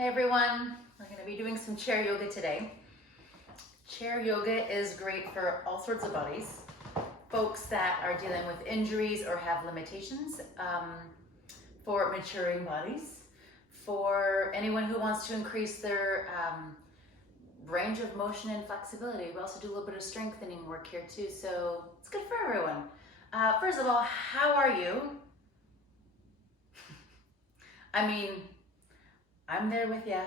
Hey everyone, we're going to be doing some chair yoga today. Chair yoga is great for all sorts of bodies. Folks that are dealing with injuries or have limitations, for maturing bodies, for anyone who wants to increase their range of motion and flexibility. We also do a little bit of strengthening work here too, so it's good for everyone. First of all, how are you? I mean, I'm there with you.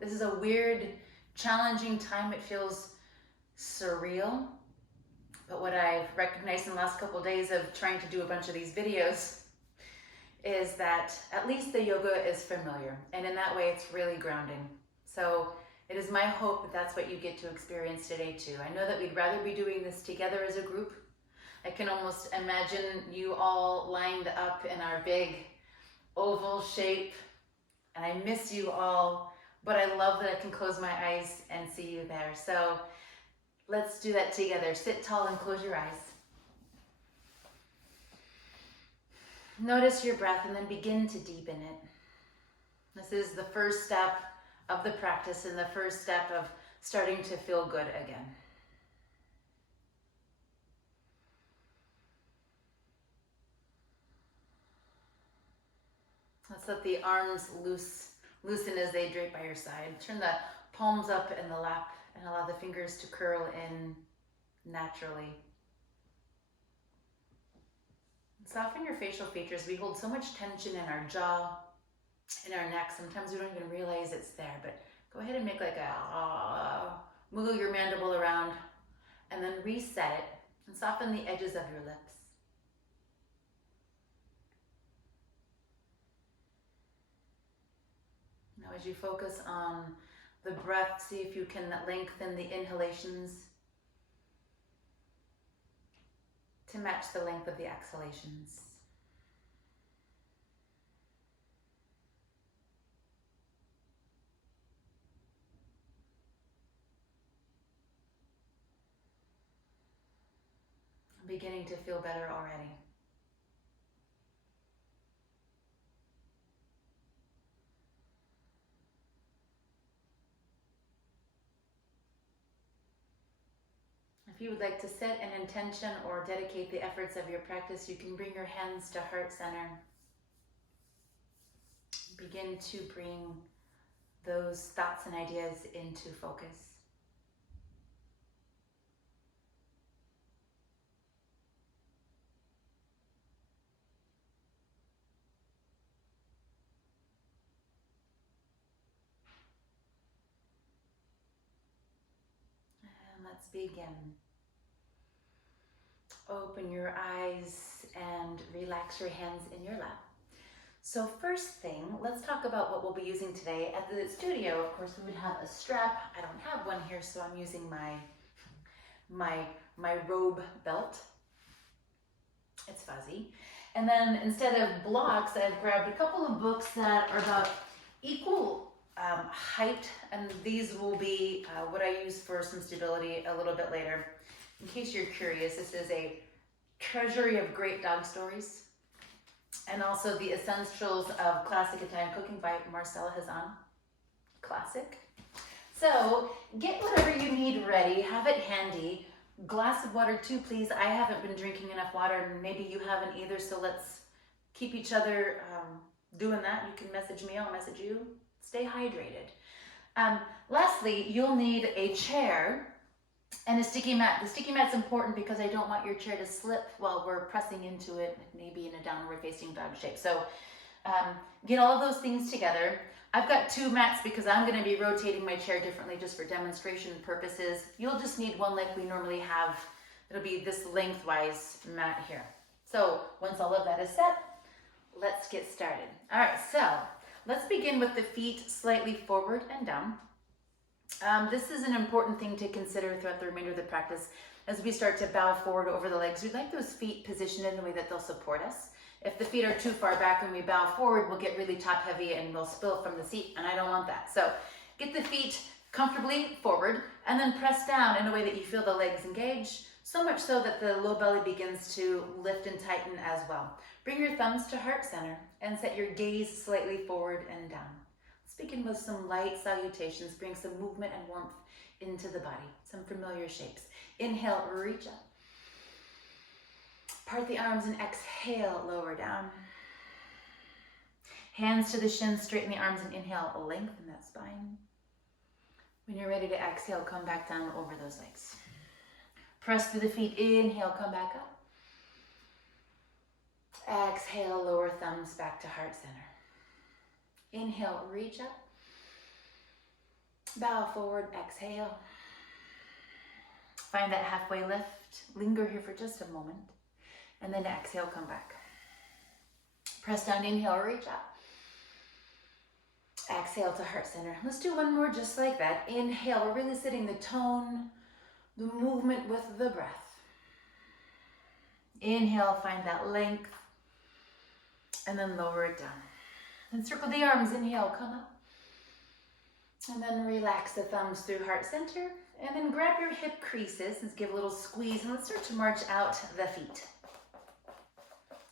This is a weird, challenging time. It feels surreal. But what I've recognized in the last couple of days of trying to do a bunch of these videos is that at least the yoga is familiar. And in that way, it's really grounding. So it is my hope that that's what you get to experience today too. I know that we'd rather be doing this together as a group. I can almost imagine you all lined up in our big oval shape. And I miss you all, but I love that I can close my eyes and see you there. So let's do that together. Sit tall and close your eyes. Notice your breath and then begin to deepen it. This is the first step of the practice and the first step of starting to feel good again. Let's let the arms loosen as they drape by your side. Turn the palms up in the lap and allow the fingers to curl in naturally. Soften your facial features. We hold so much tension in our jaw, in our neck. Sometimes we don't even realize it's there, but go ahead and make like a, move your mandible around and then reset it and soften the edges of your lips. Now as you focus on the breath, see if you can lengthen the inhalations to match the length of the exhalations. I'm beginning to feel better already. If you would like to set an intention or dedicate the efforts of your practice, you can bring your hands to heart center. Begin to bring those thoughts and ideas into focus. And let's begin. Open your eyes and relax your hands in your lap. So first thing, let's talk about what we'll be using today. At the studio, of course, we would have a strap. I don't have one here, so I'm using my robe belt. It's fuzzy. And then instead of blocks, I've grabbed a couple of books that are about equal height, and these will be what I use for some stability a little bit later. In case you're curious, this is a treasury of great dog stories, and also the Essentials of Classic Italian Cooking by Marcella Hazan. Classic. So get whatever you need ready, have it handy. Glass of water too, please. I haven't been drinking enough water, and maybe you haven't either, so let's keep each other doing that. You can message me, I'll message you. Stay hydrated. Lastly, you'll need a chair and a sticky mat. The sticky mat's important because I don't want your chair to slip while we're pressing into it, maybe in a downward facing dog shape. So get all of those things together. I've got two mats because I'm going to be rotating my chair differently just for demonstration purposes. You'll just need one like we normally have. It'll be this lengthwise mat here. So once all of that is set, let's get started. All right, so let's begin with the feet slightly forward and down. This is an important thing to consider throughout the remainder of the practice. As we start to bow forward over the legs, we'd like those feet positioned in a way that they'll support us. If the feet are too far back and we bow forward, we'll get really top heavy and we'll spill from the seat, and I don't want that. So get the feet comfortably forward and then press down in a way that you feel the legs engage, so much so that the low belly begins to lift and tighten as well. Bring your thumbs to heart center and set your gaze slightly forward and down. Let's begin with some light salutations. Bring some movement and warmth into the body. Some familiar shapes. Inhale, reach up. Part the arms and exhale, lower down. Hands to the shins, straighten the arms and inhale, lengthen that spine. When you're ready to exhale, come back down over those legs. Press through the feet, inhale, come back up. Exhale, lower thumbs back to heart center. Inhale, reach up. Bow forward, exhale. Find that halfway lift. Linger here for just a moment. And then exhale, come back. Press down, inhale, reach up. Exhale to heart center. Let's do one more just like that. Inhale, we're really setting the tone, the movement with the breath. Inhale, find that length. And then lower it down. And circle the arms, inhale, come up. And then relax the thumbs through heart center. And then grab your hip creases and give a little squeeze. And let's start to march out the feet.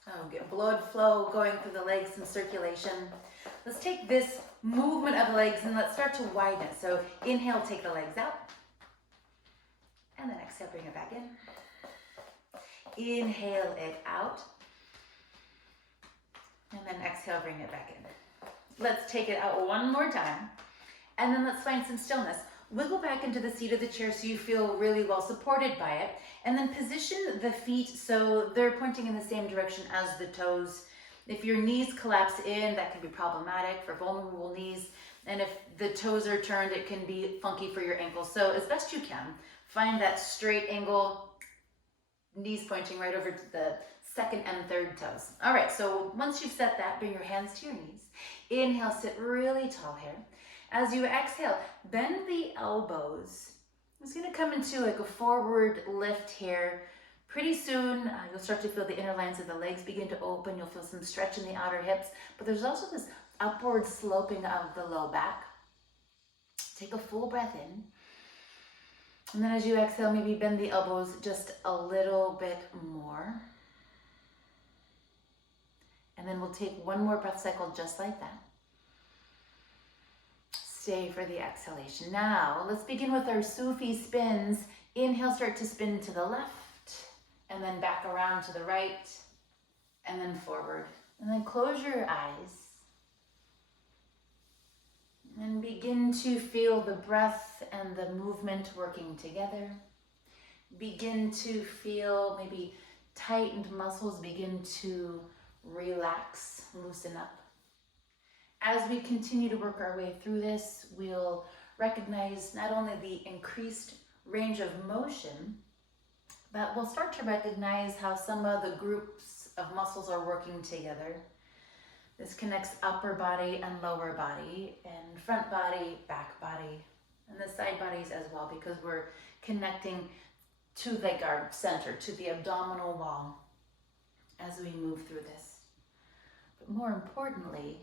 Oh, get blood flow going through the legs and circulation. Let's take this movement of the legs and let's start to widen it. So inhale, take the legs out. And then exhale, bring it back in. Inhale it out. And then exhale, bring it back in. Let's take it out one more time. And then let's find some stillness. Wiggle back into the seat of the chair so you feel really well supported by it. And then position the feet so they're pointing in the same direction as the toes. If your knees collapse in, that can be problematic for vulnerable knees. And if the toes are turned, it can be funky for your ankles. So as best you can, find that straight angle, knees pointing right over to the second and third toes. All right, so once you've set that, bring your hands to your knees. Inhale, sit really tall here. As you exhale, bend the elbows. It's gonna come into like a forward lift here. Pretty soon, you'll start to feel the inner lines of the legs begin to open. You'll feel some stretch in the outer hips, but there's also this upward sloping of the low back. Take a full breath in. And then as you exhale, maybe bend the elbows just a little bit more. And then we'll take one more breath cycle just like that. Stay for the exhalation. Now, let's begin with our Sufi spins. Inhale, start to spin to the left, and then back around to the right, and then forward. And then close your eyes. And begin to feel the breath and the movement working together. Begin to feel maybe tightened muscles begin to relax, loosen up. As we continue to work our way through this, we'll recognize not only the increased range of motion, but we'll start to recognize how some of the groups of muscles are working together. This connects upper body and lower body, and front body, back body, and the side bodies as well, because we're connecting to like our center, to the abdominal wall as we move through this. But more importantly,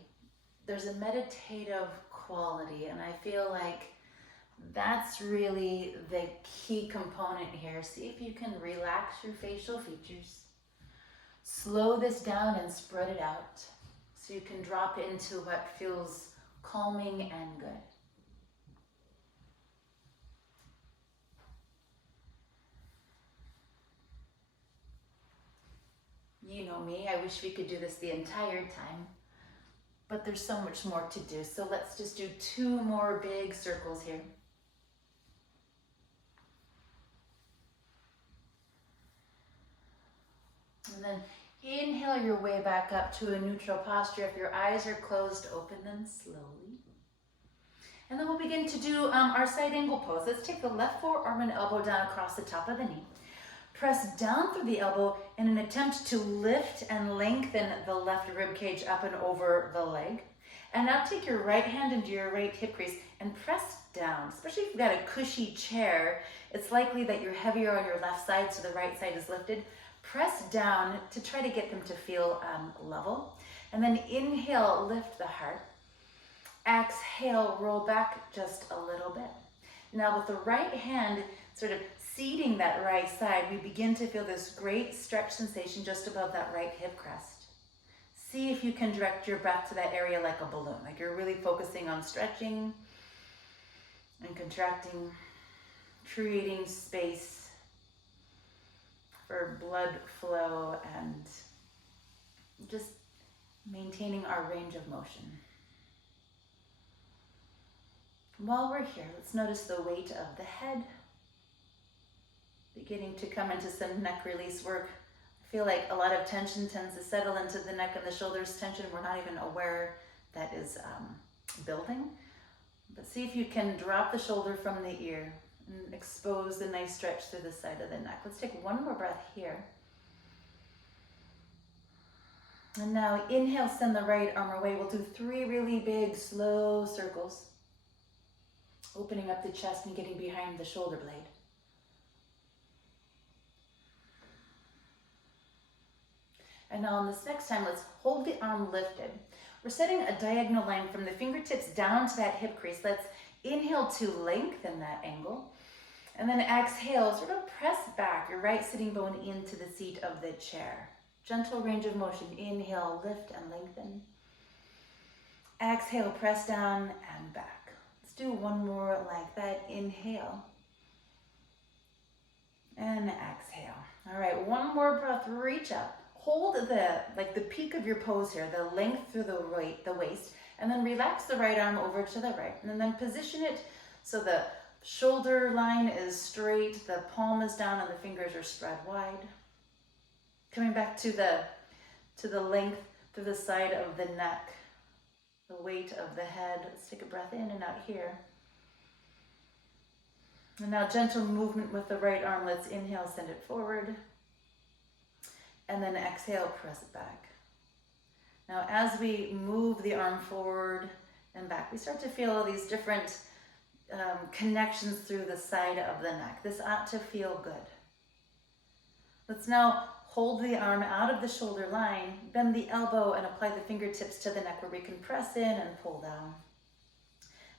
there's a meditative quality, and I feel like that's really the key component here. See if you can relax your facial features. Slow this down and spread it out so you can drop into what feels calming and good. You know me, I wish we could do this the entire time, but there's so much more to do. So let's just do 2 more big circles here. And then inhale your way back up to a neutral posture. If your eyes are closed, open them slowly. And then we'll begin to do our side angle pose. Let's take the left forearm and elbow down across the top of the knee. Press down through the elbow in an attempt to lift and lengthen the left rib cage up and over the leg. And now take your right hand into your right hip crease and press down. Especially if you've got a cushy chair, it's likely that you're heavier on your left side, so the right side is lifted. Press down to try to get them to feel level. And then inhale, lift the heart. Exhale, roll back just a little bit. Now with the right hand sort of seating that right side, we begin to feel this great stretch sensation just above that right hip crest. See if you can direct your breath to that area like a balloon, like you're really focusing on stretching and contracting, creating space for blood flow and just maintaining our range of motion. While we're here, let's notice the weight of the head, beginning to come into some neck release work. I feel like a lot of tension tends to settle into the neck and the shoulders. Tension we're not even aware that is building. But see if you can drop the shoulder from the ear and expose the nice stretch through the side of the neck. Let's take one more breath here. And now inhale, send the right arm away. We'll do 3 really big, slow circles, opening up the chest and getting behind the shoulder blade. And now on this next time, let's hold the arm lifted. We're setting a diagonal line from the fingertips down to that hip crease. Let's inhale to lengthen that angle. And then exhale, sort of press back your right sitting bone into the seat of the chair. Gentle range of motion. Inhale, lift and lengthen. Exhale, press down and back. Let's do one more like that. Inhale. And exhale. All right, one more breath, reach up. Hold the peak of your pose here, the length through the waist, and then relax the right arm over to the right. And then position it so the shoulder line is straight, the palm is down, and the fingers are spread wide. Coming back to the length through the side of the neck, the weight of the head. Let's take a breath in and out here. And now gentle movement with the right arm. Let's inhale, send it forward. And then exhale, press it back. Now as we move the arm forward and back, we start to feel all these different connections through the side of the neck. This ought to feel good. Let's now hold the arm out of the shoulder line, bend the elbow, and apply the fingertips to the neck where we can press in and pull down.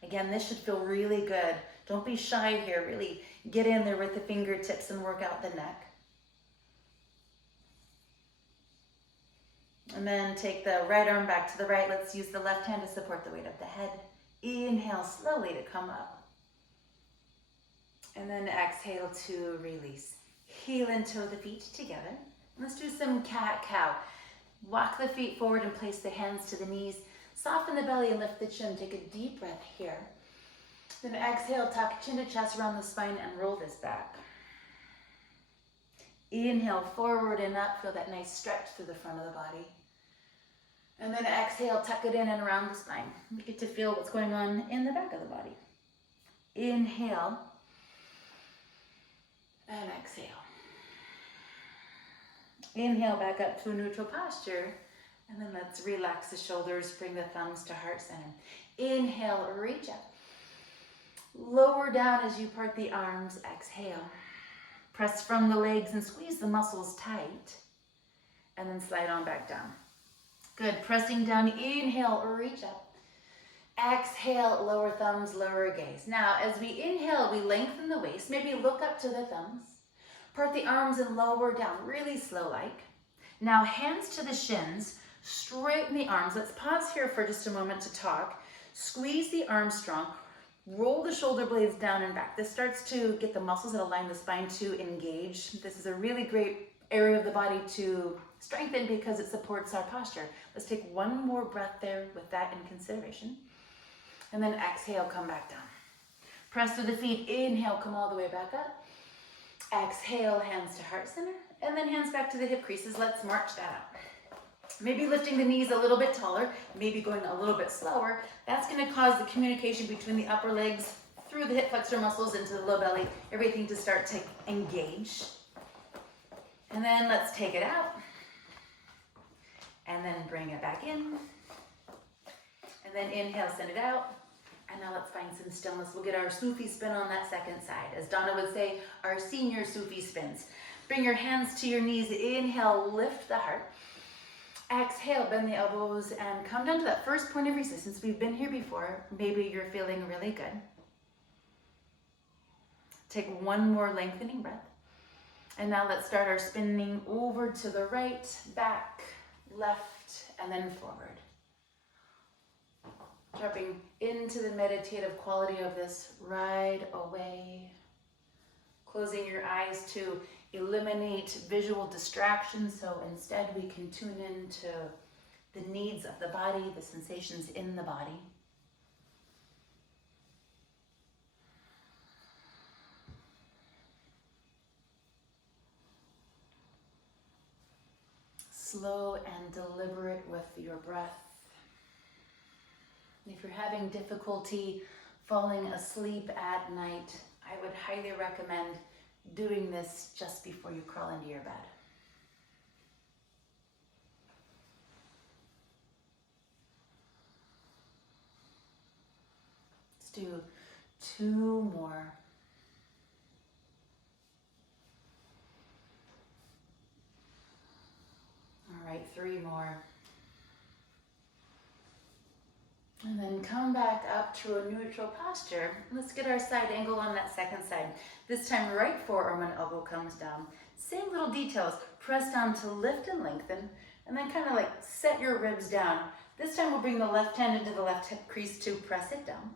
Again, this should feel really good. Don't be shy here. Really get in there with the fingertips and work out the neck. And then take the right arm back to the right. Let's use the left hand to support the weight of the head. Inhale slowly to come up. And then exhale to release. Heel and toe the feet together. Let's do some cat-cow. Walk the feet forward and place the hands to the knees. Soften the belly and lift the chin. Take a deep breath here. Then exhale, tuck chin to chest around the spine and roll this back. Inhale forward and up. Feel that nice stretch through the front of the body. And then exhale, tuck it in and around the spine. You get to feel what's going on in the back of the body. Inhale and exhale. Inhale back up to a neutral posture. And then let's relax the shoulders, bring the thumbs to heart center. Inhale, reach up. Lower down as you part the arms, exhale. Press from the legs and squeeze the muscles tight. And then slide on back down. Good, pressing down, inhale, reach up. Exhale, lower thumbs, lower gaze. Now, as we inhale, we lengthen the waist. Maybe look up to the thumbs. Part the arms and lower down, really slow like. Now, hands to the shins, straighten the arms. Let's pause here for just a moment to talk. Squeeze the arms strong. Roll the shoulder blades down and back. This starts to get the muscles that align the spine to engage. This is a really great area of the body to strengthen because it supports our posture. Let's take one more breath there with that in consideration. And then exhale, come back down. Press through the feet. Inhale, come all the way back up. Exhale, hands to heart center. And then hands back to the hip creases. Let's march that out. Maybe lifting the knees a little bit taller, maybe going a little bit slower. That's going to cause the communication between the upper legs through the hip flexor muscles into the low belly, everything to start to engage. And then let's take it out. And then bring it back in. And then inhale, send it out. And now let's find some stillness. We'll get our Sufi spin on that second side. As Donna would say, our senior Sufi spins. Bring your hands to your knees. Inhale, lift the heart. Exhale, bend the elbows and come down to that first point of resistance. We've been here before. Maybe you're feeling really good. Take one more lengthening breath. And now let's start our spinning over to the right, back, left, and then forward. Dropping into the meditative quality of this right away. Closing your eyes to eliminate visual distractions, so instead we can tune into the needs of the body, the sensations in the body. Slow and deliberate with your breath. If you're having difficulty falling asleep at night, I would highly recommend doing this just before you crawl into your bed. Let's do 2 more. All right, 3 more. And then come back up to a neutral posture. Let's get our side angle on that second side. This time, right forearm and elbow comes down. Same little details. Press down to lift and lengthen, and then kind of like set your ribs down. This time we'll bring the left hand into the left hip crease to press it down.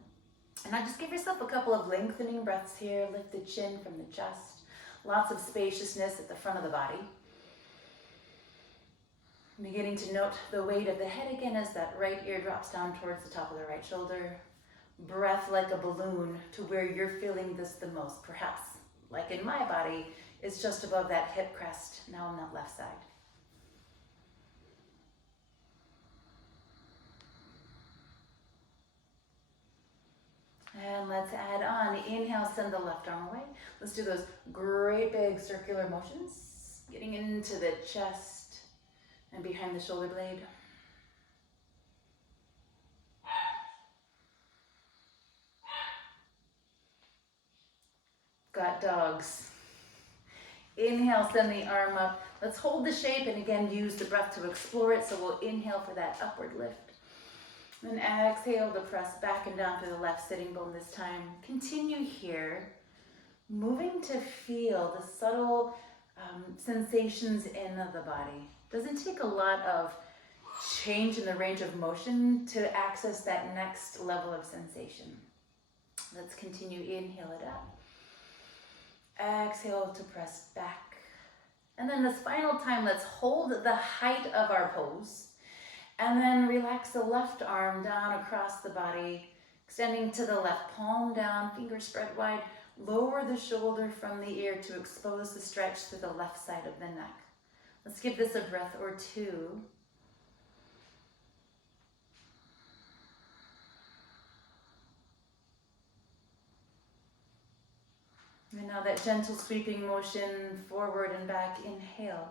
And now just give yourself a couple of lengthening breaths here. Lift the chin from the chest. Lots of spaciousness at the front of the body. Beginning to note the weight of the head again as that right ear drops down towards the top of the right shoulder. Breath like a balloon to where you're feeling this the most. Perhaps, like in my body, it's just above that hip crest, now on that left side. And let's add on. Inhale, send the left arm away. Let's do those great big circular motions, getting into the chest and behind the shoulder blade. Got dogs. Inhale, send the arm up. Let's hold the shape and again use the breath to explore it. So we'll inhale for that upward lift. Then exhale to press back and down through the left sitting bone this time. Continue here, moving to feel the subtle sensations in the body. Doesn't take a lot of change in the range of motion to access that next level of sensation. Let's continue, inhale it up. Exhale to press back. And then this final time, let's hold the height of our pose. And then relax the left arm down across the body, extending to the left palm down, fingers spread wide. Lower the shoulder from the ear to expose the stretch to the left side of the neck. Let's give this a breath or 2. And now that gentle sweeping motion forward and back. Inhale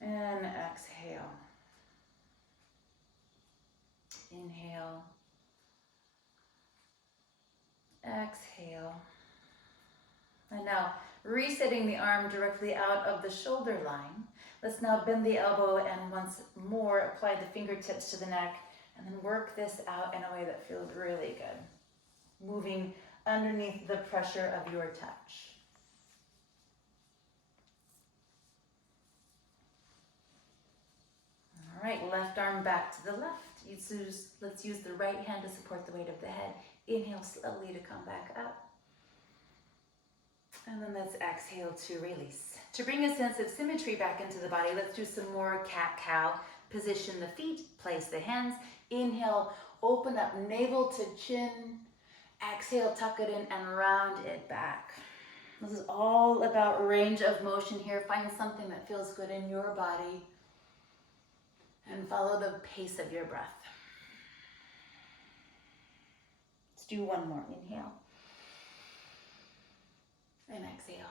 and exhale. Inhale. Exhale. And now resetting the arm directly out of the shoulder line. Let's now bend the elbow and once more apply the fingertips to the neck and then work this out in a way that feels really good. Moving underneath the pressure of your touch. All right, left arm back to the left. Let's use the right hand to support the weight of the head. Inhale slowly to come back up. And then let's exhale to release. To bring a sense of symmetry back into the body, let's do some more cat-cow. Position the feet, place the hands. Inhale, open up navel to chin. Exhale, tuck it in and round it back. This is all about range of motion here. Find something that feels good in your body and follow the pace of your breath. Let's do one more. Inhale and exhale.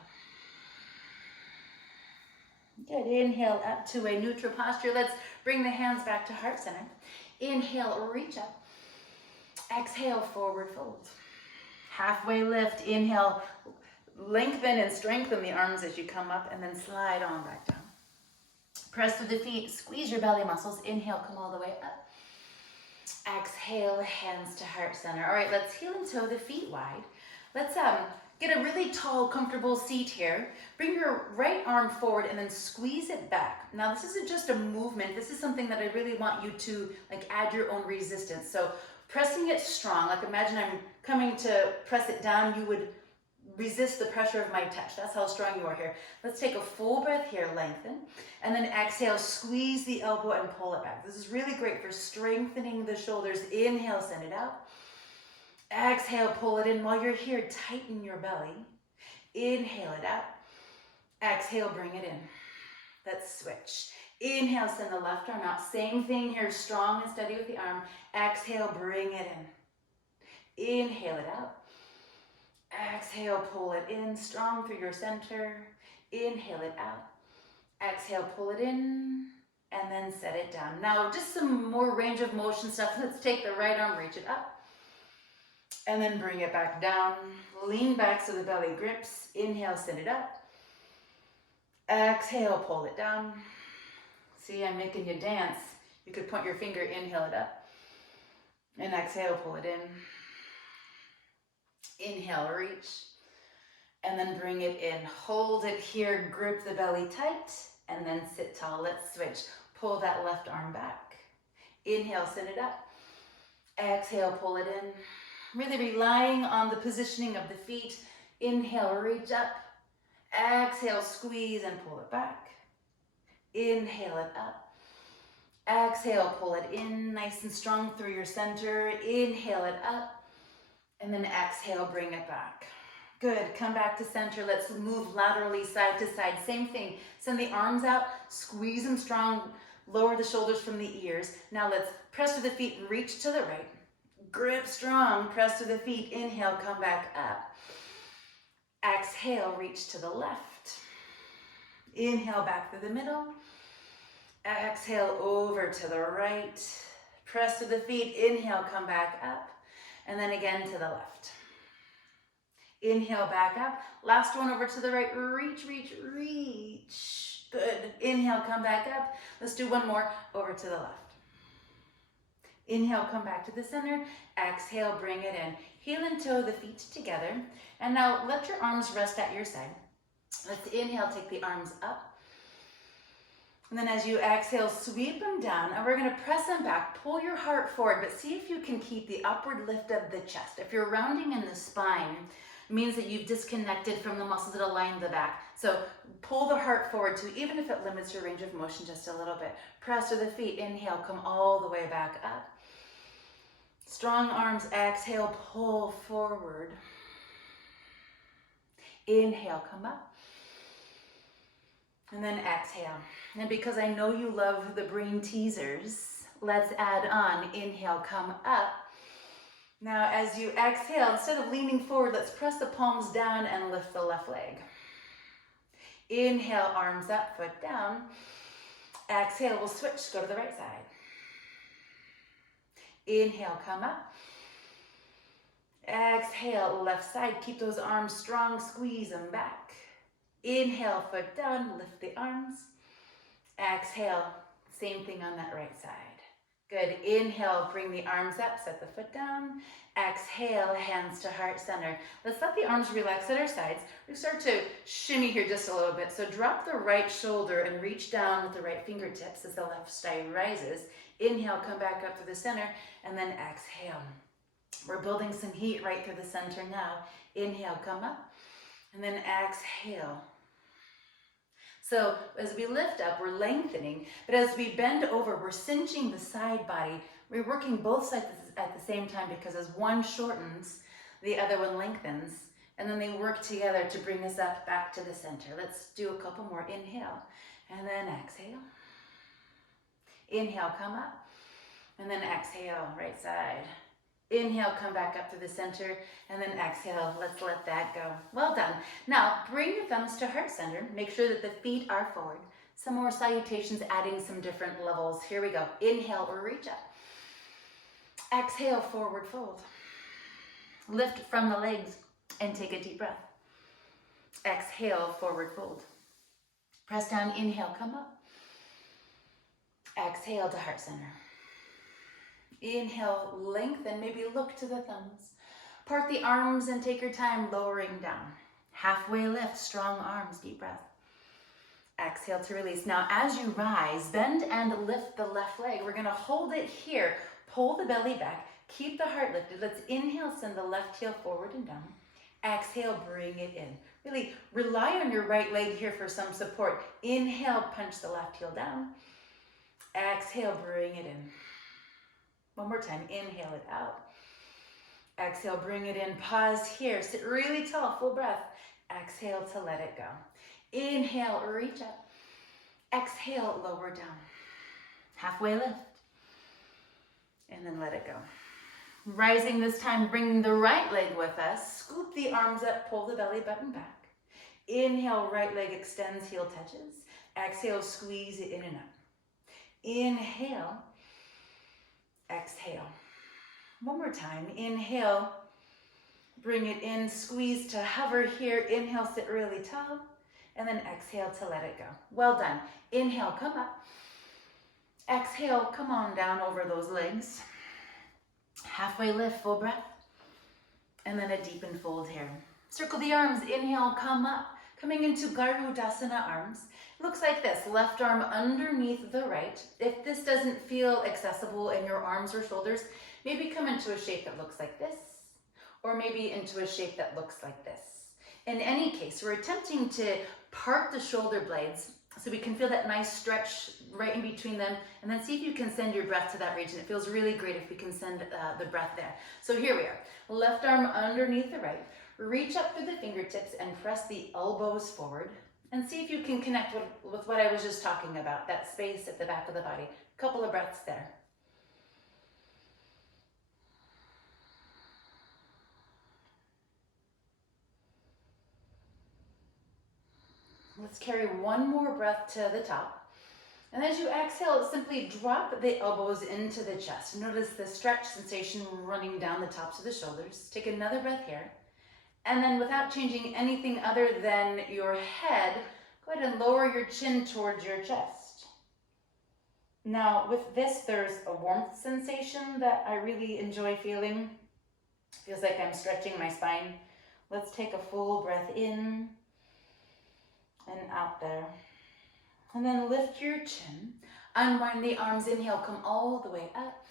Good. Inhale up to a neutral posture. Let's bring the hands back to heart center. Inhale, reach up. Exhale, forward fold. Halfway lift. Inhale, lengthen and strengthen the arms as you come up and then slide on back down. Press through the feet, squeeze your belly muscles. Inhale, come all the way up. Exhale, hands to heart center. All right, let's heel and toe the feet wide. Let's Get a really tall, comfortable seat here. Bring your right arm forward and then squeeze it back. Now this isn't just a movement. This is something that I really want you to like add your own resistance. So pressing it strong, like imagine I'm coming to press it down, you would resist the pressure of my touch. That's how strong you are here. Let's take a full breath here, lengthen, and then exhale, squeeze the elbow and pull it back. This is really great for strengthening the shoulders. Inhale, send it out. Exhale, pull it in. While you're here, tighten your belly. Inhale it out. Exhale, bring it in. Let's switch. Inhale, send the left arm out. Same thing here, strong and steady with the arm. Exhale, bring it in. Inhale it out. Exhale, pull it in, strong through your center. Inhale it out. Exhale, pull it in, and then set it down. Now, just some more range of motion stuff. Let's take the right arm, reach it up, and then bring it back down. Lean back so the belly grips. Inhale, send it up. Exhale, pull it down. See, I'm making you dance. You could point your finger, inhale it up, and exhale, pull it in. Inhale, reach, and then bring it in. Hold it here, grip the belly tight, and then sit tall. Let's switch. Pull that left arm back. Inhale, send it up. Exhale, pull it in. Really relying on the positioning of the feet. Inhale, reach up. Exhale, squeeze and pull it back. Inhale it up. Exhale, pull it in, nice and strong through your center. Inhale it up. And then exhale, bring it back. Good, come back to center. Let's move laterally side to side. Same thing, send the arms out, squeeze them strong, lower the shoulders from the ears. Now let's press to the feet, reach to the right. Grip strong, press to the feet, inhale, come back up. Exhale, reach to the left. Inhale, back through the middle. Exhale, over to the right. Press to the feet, inhale, come back up. And then again to the left. Inhale, back up. Last one over to the right. Reach, reach, reach. Good. Inhale, come back up. Let's do one more over to the left. Inhale, come back to the center. Exhale, bring it in. Heel and toe the feet together. And now let your arms rest at your side. Let's inhale, take the arms up. And then as you exhale, sweep them down, and we're gonna press them back. Pull your heart forward, but see if you can keep the upward lift of the chest. If you're rounding in the spine, it means that you've disconnected from the muscles that align the back. So pull the heart forward too, even if it limits your range of motion just a little bit. Press to the feet, inhale, come all the way back up. Strong arms, exhale, pull forward. Inhale, come up. And then exhale. And because I know you love the brain teasers, let's add on. Inhale, come up. Now as you exhale, instead of leaning forward, let's press the palms down and lift the left leg. Inhale, arms up, foot down. Exhale, we'll switch, go to the right side. Inhale, come up. Exhale, left side, keep those arms strong, squeeze them back. Inhale, foot down, lift the arms. Exhale, same thing on that right side. Good, inhale, bring the arms up, set the foot down. Exhale, hands to heart center. Let's let the arms relax at our sides. We start to shimmy here just a little bit. So drop the right shoulder and reach down with the right fingertips as the left side rises. Inhale, come back up to the center, and then exhale. We're building some heat right through the center now. Inhale, come up, and then exhale. So as we lift up, we're lengthening, but as we bend over, we're cinching the side body. We're working both sides at the same time because as one shortens, the other one lengthens, and then they work together to bring us up back to the center. Let's do a couple more. Inhale, and then exhale. Inhale, come up, and then exhale, right side. Inhale, come back up to the center, and then exhale. Let's let that go. Well done. Now, bring your thumbs to heart center. Make sure that the feet are forward. Some more salutations, adding some different levels. Here we go. Inhale or reach up. Exhale, forward fold. Lift from the legs and take a deep breath. Exhale, forward fold. Press down, inhale, come up. Exhale to heart center. Inhale, lengthen, maybe look to the thumbs. Part the arms and take your time lowering down. Halfway lift, strong arms, deep breath. Exhale to release. Now as you rise, bend and lift the left leg. We're gonna hold it here. Pull the belly back. Keep the heart lifted. Let's inhale, send the left heel forward and down. Exhale, bring it in. Really rely on your right leg here for some support. Inhale, punch the left heel down. Exhale, bring it in. One more time, inhale it out. Exhale, bring it in. Pause here, sit really tall, full breath. Exhale to let it go. Inhale, reach up. Exhale, lower down. Halfway lift. And then let it go. Rising this time, bringing the right leg with us. Scoop the arms up, pull the belly button back. Inhale, right leg extends, heel touches. Exhale, squeeze it in and up. Inhale, exhale. One more time, inhale, bring it in, squeeze to hover here. Inhale, sit really tall, and then exhale to let it go. Well done. Inhale, come up. Exhale, come on down over those legs. Halfway lift, full breath, and then a deepened fold here. Circle the arms, inhale, come up. Coming into Garudasana arms. Looks like this, left arm underneath the right. If this doesn't feel accessible in your arms or shoulders, maybe come into a shape that looks like this, or maybe into a shape that looks like this. In any case, we're attempting to part the shoulder blades so we can feel that nice stretch right in between them, and then see if you can send your breath to that region. It feels really great if we can send the breath there. So here we are, left arm underneath the right. Reach up through the fingertips and press the elbows forward, and see if you can connect with what I was just talking about, that space at the back of the body. A couple of breaths there. Let's carry one more breath to the top. And as you exhale, simply drop the elbows into the chest. Notice the stretch sensation running down the tops of the shoulders. Take another breath here. And then without changing anything other than your head, go ahead and lower your chin towards your chest. Now with this, there's a warmth sensation that I really enjoy feeling. Feels like I'm stretching my spine. Let's take a full breath in and out there. And then lift your chin. Unwind the arms. Inhale, come all the way up.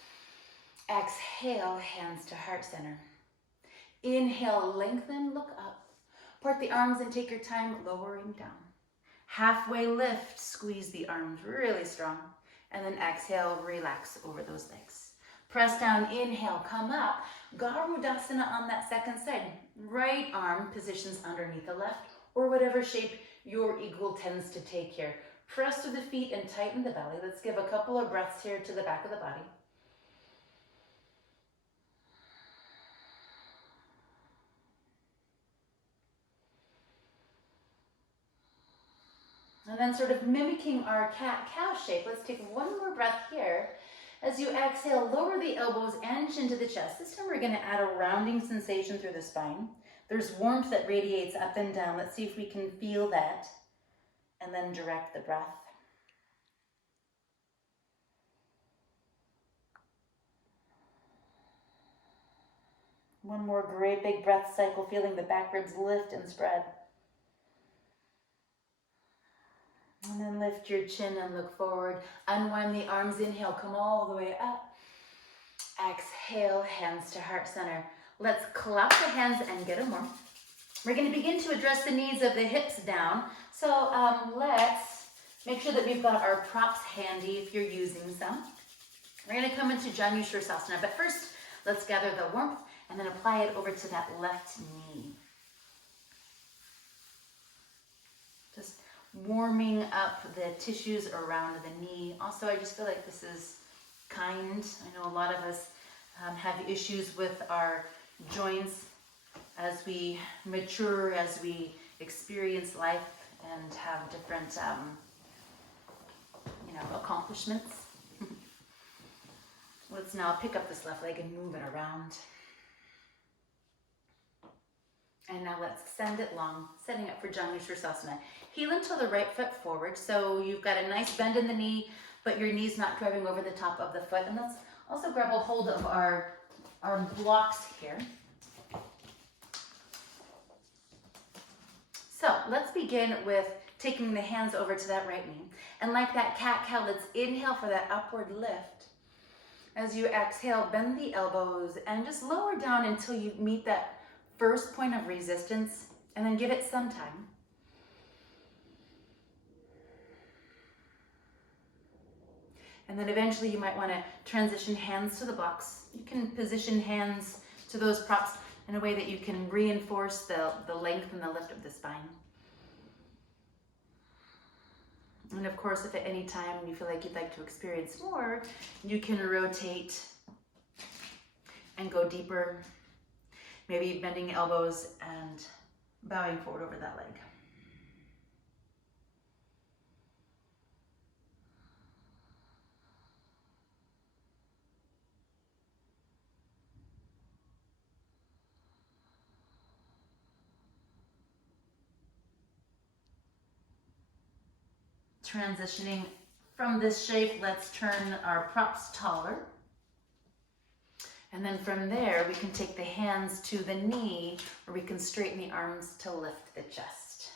Exhale, hands to heart center. Inhale, lengthen, look up. Part the arms and take your time lowering down. Halfway lift, squeeze the arms really strong. And then exhale, relax over those legs. Press down, inhale, come up. Garudasana on that second side. Right arm positions underneath the left, or whatever shape your eagle tends to take here. Press through the feet and tighten the belly. Let's give a couple of breaths here to the back of the body. And then sort of mimicking our cat-cow shape, let's take one more breath here. As you exhale, lower the elbows and chin to the chest. This time we're going to add a rounding sensation through the spine. There's warmth that radiates up and down. Let's see if we can feel that. And then direct the breath. One more great big breath cycle, feeling the back ribs lift and spread. And then lift your chin and look forward. Unwind the arms, inhale, come all the way up. Exhale, hands to heart center. Let's clap the hands and get them warm. We're going to begin to address the knees of the hips down. So let's make sure that we've got our props handy if you're using some. We're going to come into Janu Shirsasana, but first let's gather the warmth and then apply it over to that left knee. Just warming up the tissues around the knee. Also, I just feel like this is kind. I know a lot of us have issues with our joints as we mature, as we experience life and have different, accomplishments. Let's now pick up this left leg and move it around. And now let's send it long, setting up for Janu Shirsasana. Heel until the right foot forward. So you've got a nice bend in the knee, but your knee's not driving over the top of the foot. And let's also grab a hold of our blocks here. So let's begin with taking the hands over to that right knee. And like that cat-cow, let's inhale for that upward lift. As you exhale, bend the elbows and just lower down until you meet that first point of resistance, and then give it some time. And then eventually you might want to transition hands to the blocks. You can position hands to those props in a way that you can reinforce the length and the lift of the spine. And of course, if at any time you feel like you'd like to experience more, you can rotate and go deeper, maybe bending elbows and bowing forward over that leg. Transitioning from this shape, let's turn our props taller. And then from there, we can take the hands to the knee, or we can straighten the arms to lift the chest.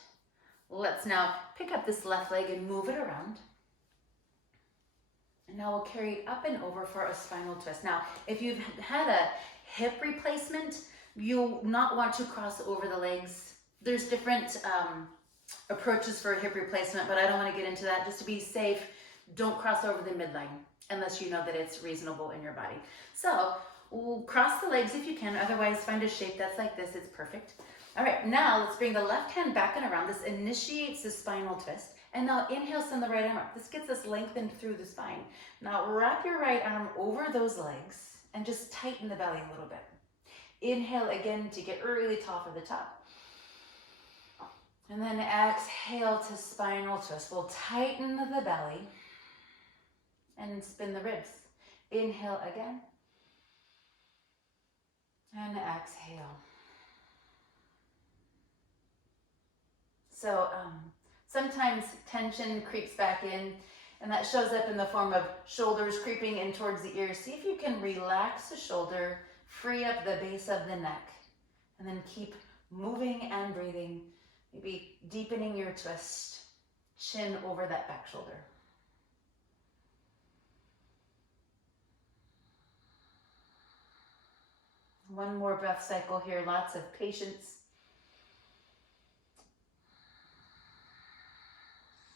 Let's now pick up this left leg and move it around. And now we'll carry it up and over for a spinal twist. Now, if you've had a hip replacement, you'll not want to cross over the legs. There's different approaches for a hip replacement, but I don't want to get into that. Just to be safe, don't cross over the midline unless you know that it's reasonable in your body. So we'll cross the legs if you can, otherwise find a shape that's like this, it's perfect. All right, now let's bring the left hand back and around. This initiates the spinal twist. And now inhale, send the right arm up. This gets us lengthened through the spine. Now wrap your right arm over those legs and just tighten the belly a little bit. Inhale again to get really tall for the top. And then exhale to spinal twist. We'll tighten the belly and spin the ribs. Inhale again. And exhale. So sometimes tension creeps back in, and that shows up in the form of shoulders creeping in towards the ears. See if you can relax the shoulder, free up the base of the neck, and then keep moving and breathing. Maybe deepening your twist, chin over that back shoulder. One more breath cycle here, lots of patience.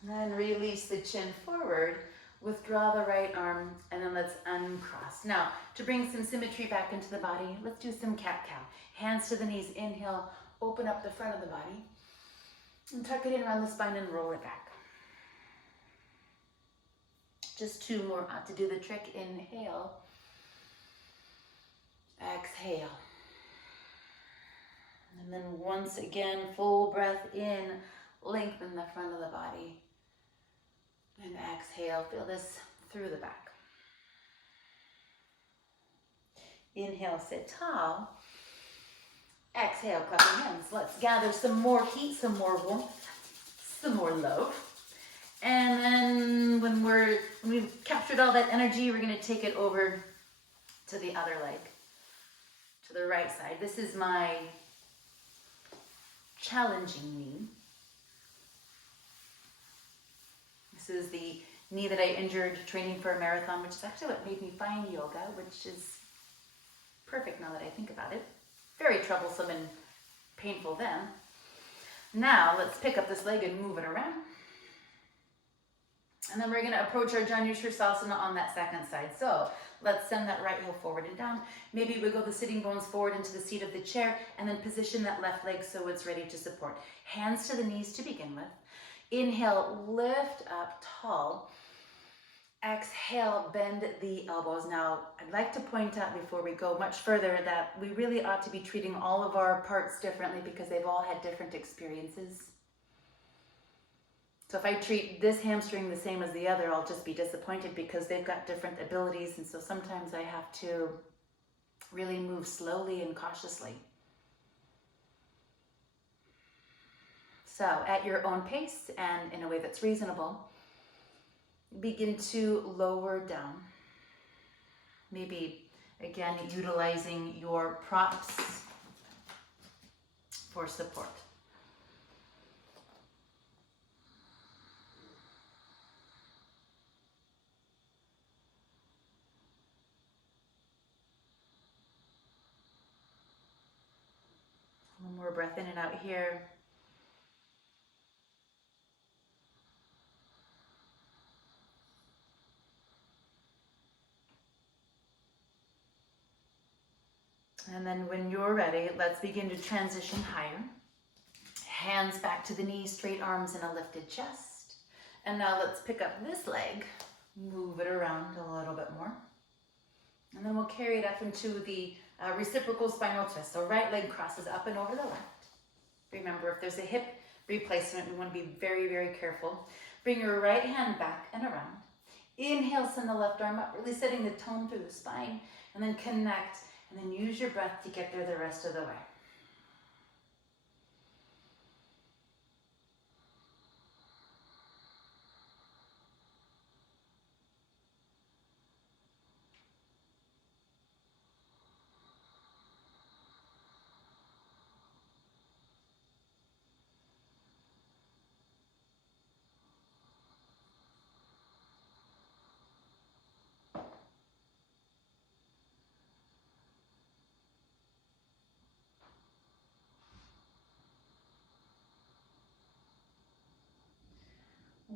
Then release the chin forward, withdraw the right arm, and then let's uncross. Now, to bring some symmetry back into the body, let's do some cat-cow. Hands to the knees, inhale, open up the front of the body. And tuck it in around the spine and roll it back. Just two more to do the trick. Inhale. Exhale. And then once again, full breath in. Lengthen the front of the body. And exhale. Feel this through the back. Inhale, sit tall. Exhale, clap your hands. Let's gather some more heat, some more warmth, some more love. And then when we've captured all that energy, we're going to take it over to the other leg, to the right side. This is my challenging knee. This is the knee that I injured training for a marathon, which is actually what made me find yoga, which is perfect now that I think about it. Very troublesome and painful then. Now let's pick up this leg and move it around. And then we're going to approach our Janushirasana on that second side. So let's send that right heel forward and down. Maybe wiggle the sitting bones forward into the seat of the chair and then position that left leg so it's ready to support. Hands to the knees to begin with. Inhale, lift up tall. Exhale, bend the elbows. Now, I'd like to point out before we go much further that we really ought to be treating all of our parts differently because they've all had different experiences. So if I treat this hamstring the same as the other, I'll just be disappointed because they've got different abilities, and so sometimes I have to really move slowly and cautiously. So at your own pace and in a way that's reasonable, begin to lower down. Maybe, again, utilizing your props for support. breath in and out here. And then when you're ready, let's begin to transition higher. Hands back to the knees, straight arms and a lifted chest. And now let's pick up this leg, move it around a little bit more. And then we'll carry it up into the reciprocal spinal twist. So right leg crosses up and over the left. Remember, if there's a hip replacement, we want to be very, very careful. Bring your right hand back and around. Inhale, send the left arm up, really setting the tone through the spine. And then connect, and then use your breath to get there the rest of the way.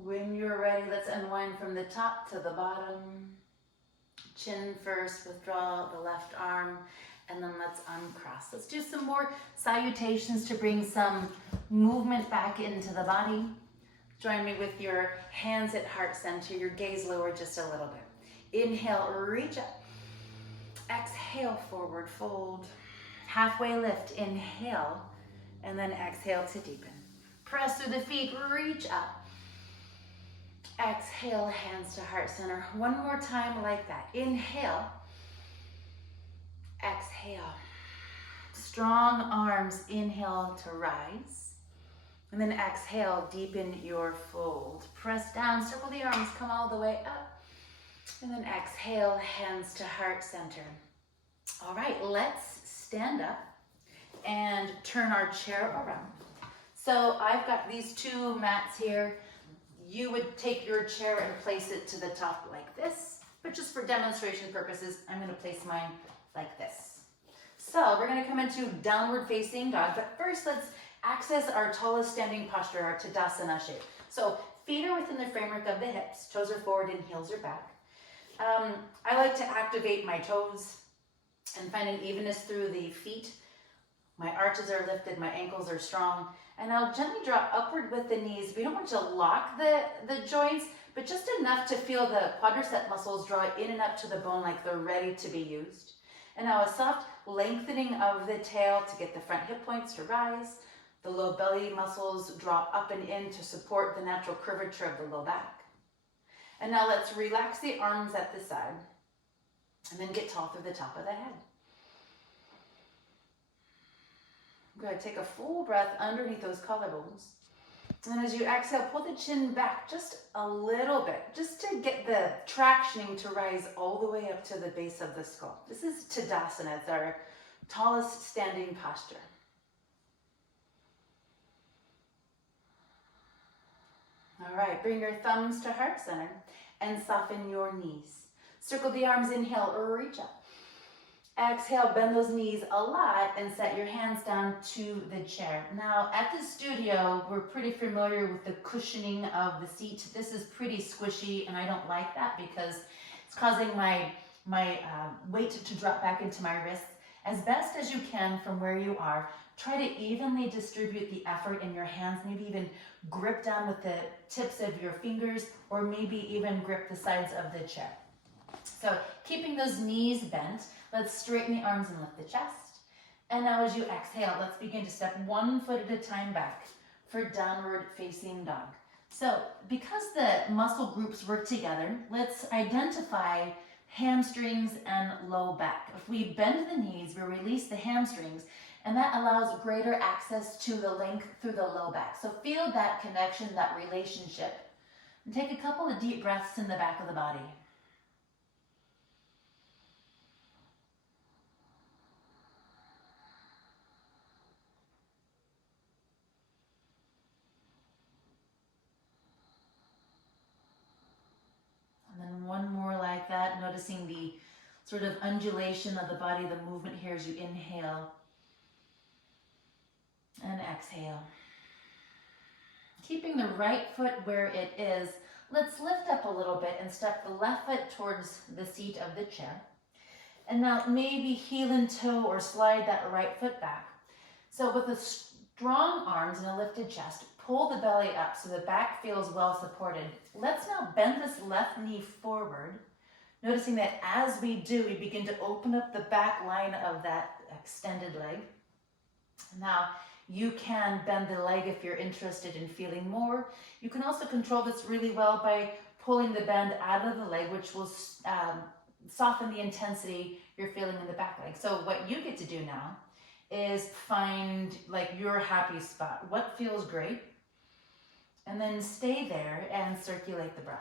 When you're ready, let's unwind from the top to the bottom. Chin first, withdraw the left arm, and then let's uncross. Let's do some more salutations to bring some movement back into the body. Join me with your hands at heart center, your gaze lower just a little bit. Inhale, reach up. Exhale, forward fold. Halfway lift, inhale, and then exhale to deepen. Press through the feet, reach up. Exhale, hands to heart center. One more time like that. Inhale. Exhale. Strong arms, inhale to rise. And then exhale, deepen your fold. Press down, circle the arms, come all the way up. And then exhale, hands to heart center. All right, let's stand up and turn our chair around. So I've got these two mats here. You would take your chair and place it to the top like this, but just for demonstration purposes, I'm going to place mine like this. So we're going to come into downward facing dog, but first let's access our tallest standing posture, our Tadasana shape. So feet are within the framework of the hips, toes are forward and heels are back. I like to activate my toes and find an evenness through the feet. My arches are lifted, my ankles are strong. And I'll gently draw upward with the knees. We don't want to lock the joints, but just enough to feel the quadricep muscles draw in and up to the bone like they're ready to be used. And now a soft lengthening of the tail to get the front hip points to rise. The low belly muscles draw up and in to support the natural curvature of the low back. And now let's relax the arms at the side and then get tall through the top of the head. Good, take a full breath underneath those collarbones. And as you exhale, pull the chin back just a little bit, just to get the tractioning to rise all the way up to the base of the skull. This is Tadasana, it's our tallest standing posture. All right, bring your thumbs to heart center and soften your knees. Circle the arms, inhale, reach up. Exhale, bend those knees a lot and set your hands down to the chair. Now, at the studio, we're pretty familiar with the cushioning of the seat. This is pretty squishy, and I don't like that because it's causing my weight to drop back into my wrists. As best as you can from where you are, try to evenly distribute the effort in your hands, maybe even grip down with the tips of your fingers, or maybe even grip the sides of the chair. So keeping those knees bent, let's straighten the arms and lift the chest. And now as you exhale, let's begin to step 1 foot at a time back for downward facing dog. So because the muscle groups work together, let's identify hamstrings and low back. If we bend the knees, we release the hamstrings, and that allows greater access to the length through the low back. So feel that connection, that relationship. And take a couple of deep breaths in the back of the body. One more like that, noticing the sort of undulation of the body, the movement here as you inhale. And exhale. Keeping the right foot where it is, let's lift up a little bit and step the left foot towards the seat of the chair. And now maybe heel and toe or slide that right foot back. So with a strong arms and a lifted chest, pull the belly up so the back feels well supported. Let's now bend this left knee forward, noticing that as we do, we begin to open up the back line of that extended leg. Now, you can bend the leg if you're interested in feeling more. You can also control this really well by pulling the bend out of the leg, which will soften the intensity you're feeling in the back leg. So what you get to do now is find like your happy spot. What feels great? And then stay there and circulate the breath.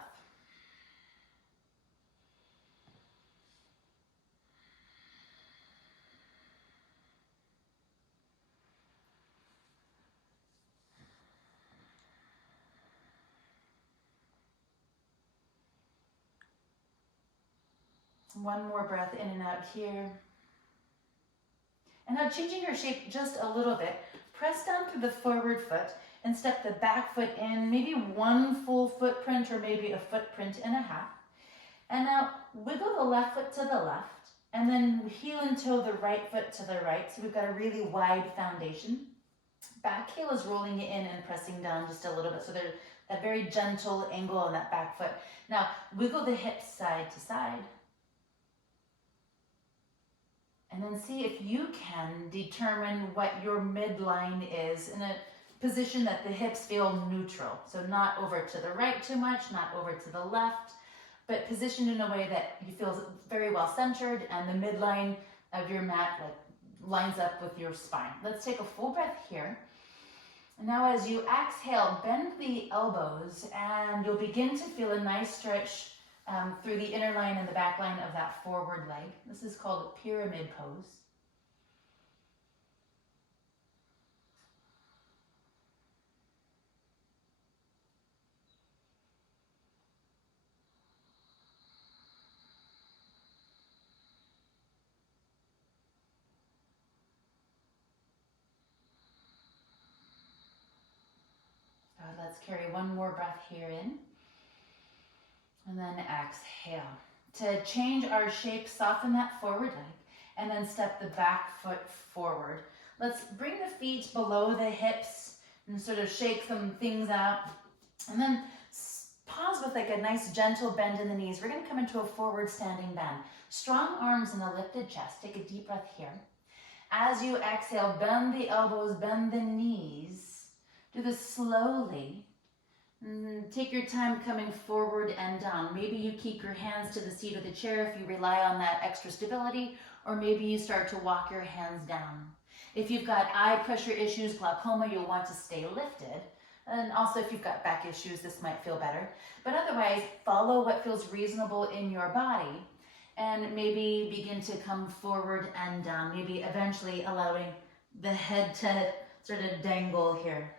One more breath in and out here. And now changing your shape just a little bit, press down through the forward foot and step the back foot in, maybe one full footprint or maybe a footprint and a half. And now wiggle the left foot to the left and then heel and toe the right foot to the right. So we've got a really wide foundation. Back heel is rolling it in and pressing down just a little bit. So there's a very gentle angle on that back foot. Now wiggle the hips side to side. And then see if you can determine what your midline is in a position that the hips feel neutral. So not over to the right too much, not over to the left, but positioned in a way that you feel very well centered and the midline of your mat lines up with your spine. Let's take a full breath here. And now as you exhale, bend the elbows and you'll begin to feel a nice stretch through the inner line and the back line of that forward leg. This is called pyramid pose. Let's carry one more breath here in. And then exhale. To change our shape, soften that forward leg and then step the back foot forward. Let's bring the feet below the hips and sort of shake some things out. And then pause with like a nice gentle bend in the knees. We're going to come into a forward standing bend. Strong arms and a lifted chest. Take a deep breath here. As you exhale, bend the elbows, bend the knees. Do this slowly. Take your time coming forward and down. Maybe you keep your hands to the seat of the chair if you rely on that extra stability, or maybe you start to walk your hands down. If you've got eye pressure issues, glaucoma, you'll want to stay lifted. And also if you've got back issues, this might feel better. But otherwise, follow what feels reasonable in your body and maybe begin to come forward and down, maybe eventually allowing the head to sort of dangle here.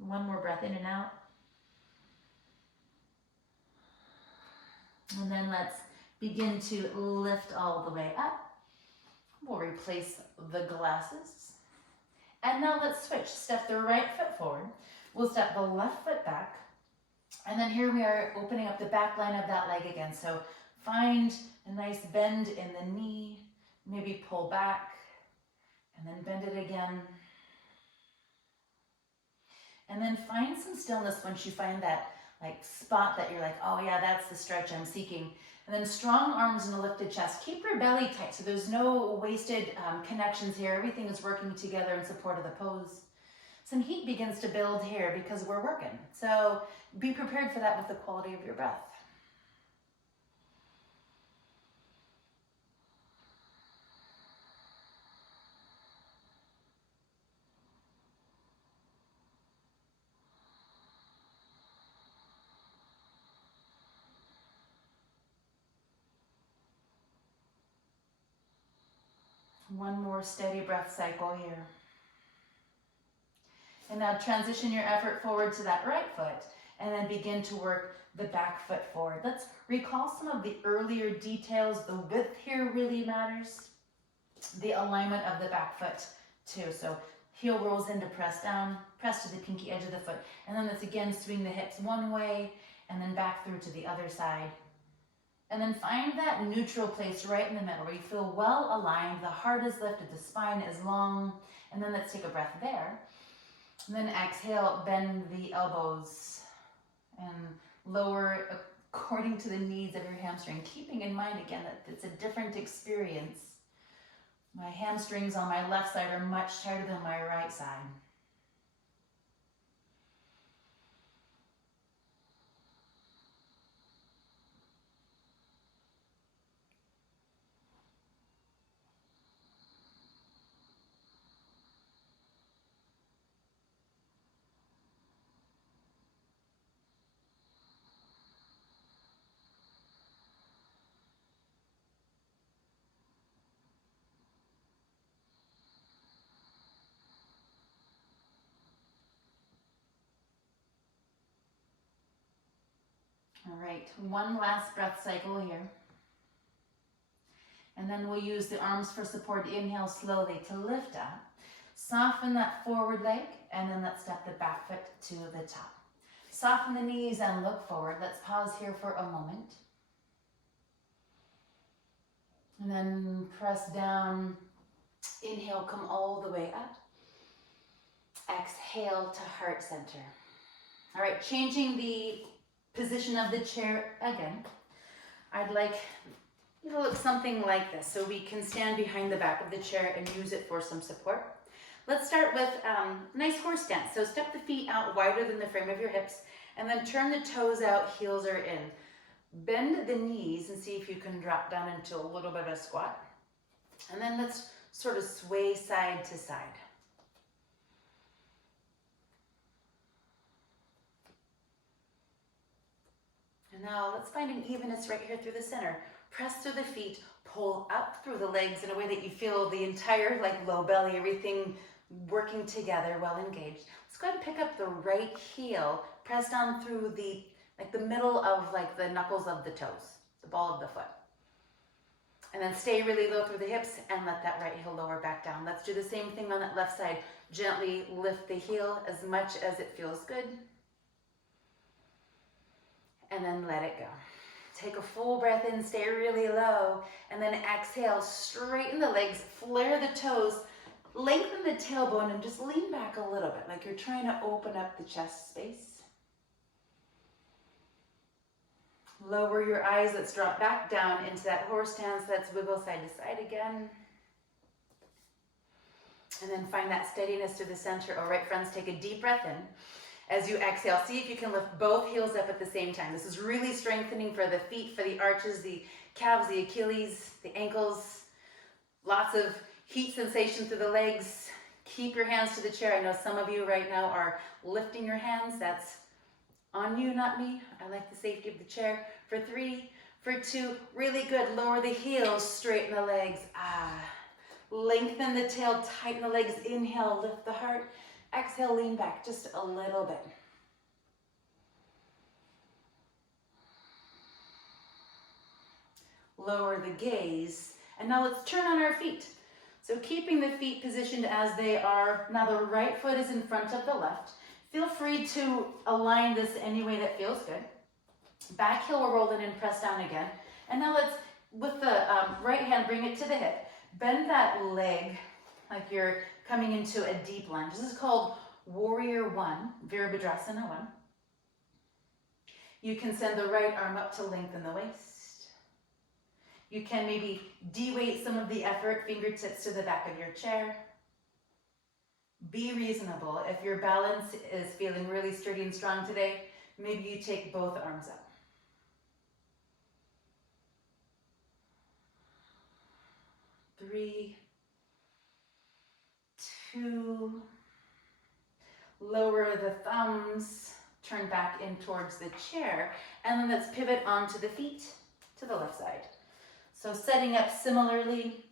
One more breath in and out. And then let's begin to lift all the way up. We'll replace the glasses. And now let's switch. Step the right foot forward. We'll step the left foot back. And then here we are opening up the back line of that leg again. So find a nice bend in the knee. Maybe pull back and then bend it again. And then find some stillness once you find that like spot that you're like, oh yeah, that's the stretch I'm seeking. And then strong arms and a lifted chest. Keep your belly tight so there's no wasted connections here. Everything is working together in support of the pose. Some heat begins to build here because we're working. So be prepared for that with the quality of your breath. One more steady breath cycle here. And now transition your effort forward to that right foot and then begin to work the back foot forward. Let's recall some of the earlier details. The width here really matters. The alignment of the back foot too. So heel rolls in to press down, press to the pinky edge of the foot. And then let's again swing the hips one way and then back through to the other side. And then find that neutral place right in the middle where you feel well aligned, the heart is lifted, the spine is long. And then let's take a breath there. And then exhale, bend the elbows and lower according to the needs of your hamstring, keeping in mind again that it's a different experience. My hamstrings on my left side are much tighter than my right side. All right, one last breath cycle here. And then we'll use the arms for support. Inhale slowly to lift up. Soften that forward leg, and then let's step the back foot to the top. Soften the knees and look forward. Let's pause here for a moment. And then press down. Inhale, come all the way up. Exhale to heart center. All right, changing the position of the chair again. I'd like you to look something like this, so we can stand behind the back of the chair and use it for some support. Let's start with nice horse stance. So step the feet out wider than the frame of your hips, and then turn the toes out, heels are in. Bend the knees and see if you can drop down into a little bit of a squat. And then let's sort of sway side to side. And now let's find an evenness right here through the center. Press through the feet, pull up through the legs in a way that you feel the entire low belly, everything working together, well engaged. Let's go ahead and pick up the right heel, press down through the middle of the knuckles of the toes, the ball of the foot. And then stay really low through the hips and let that right heel lower back down. Let's do the same thing on that left side. Gently lift the heel as much as it feels good. And then let it go. Take a full breath in, stay really low, and then exhale, straighten the legs, flare the toes, lengthen the tailbone, and just lean back a little bit, like you're trying to open up the chest space. Lower your eyes, let's drop back down into that horse stance. Let's wiggle side to side again. And then find that steadiness through the center. All right, friends, take a deep breath in. As you exhale, see if you can lift both heels up at the same time. This is really strengthening for the feet, for the arches, the calves, the Achilles, the ankles. Lots of heat sensation through the legs. Keep your hands to the chair. I know some of you right now are lifting your hands. That's on you, not me. I like the safety of the chair. For 3, for 2, really good. Lower the heels, straighten the legs. Lengthen the tail, tighten the legs. Inhale, lift the heart. Exhale, lean back just a little bit. Lower the gaze. And now let's turn on our feet. So keeping the feet positioned as they are. Now the right foot is in front of the left. Feel free to align this any way that feels good. Back heel will roll in and press down again. And now let's, with the right hand, bring it to the hip. Bend that leg like you're coming into a deep lunge. This is called Warrior 1, Virabhadrasana 1. You can send the right arm up to lengthen the waist. You can maybe de-weight some of the effort, fingertips to the back of your chair. Be reasonable. If your balance is feeling really sturdy and strong today, maybe you take both arms up. 3, 2, lower the thumbs, turn back in towards the chair, and then let's pivot onto the feet to the left side. So setting up similarly,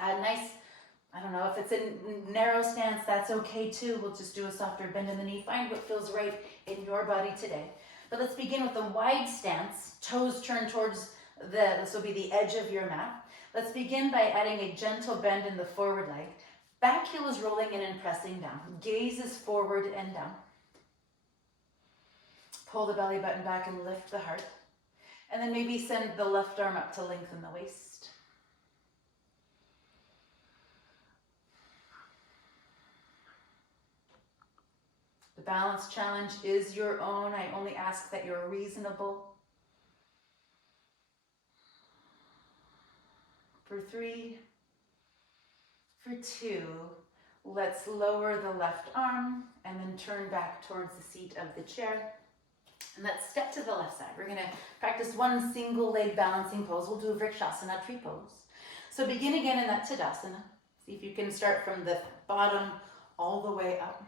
a nice I don't know if it's a narrow stance, that's okay too. We'll just do a softer bend in the knee. Find what feels right in your body today. But let's begin with a wide stance. Toes turn towards this will be the edge of your mat. Let's begin by adding a gentle bend in the forward leg. Back heel is rolling in and pressing down. Gaze is forward and down. Pull the belly button back and lift the heart. And then maybe send the left arm up to lengthen the waist. The balance challenge is your own. I only ask that you're reasonable. For 3, for 2, let's lower the left arm and then turn back towards the seat of the chair. And let's step to the left side. We're going to practice one single leg balancing pose. We'll do a Vrikshasana tree pose. So begin again in that Tadasana. See if you can start from the bottom all the way up.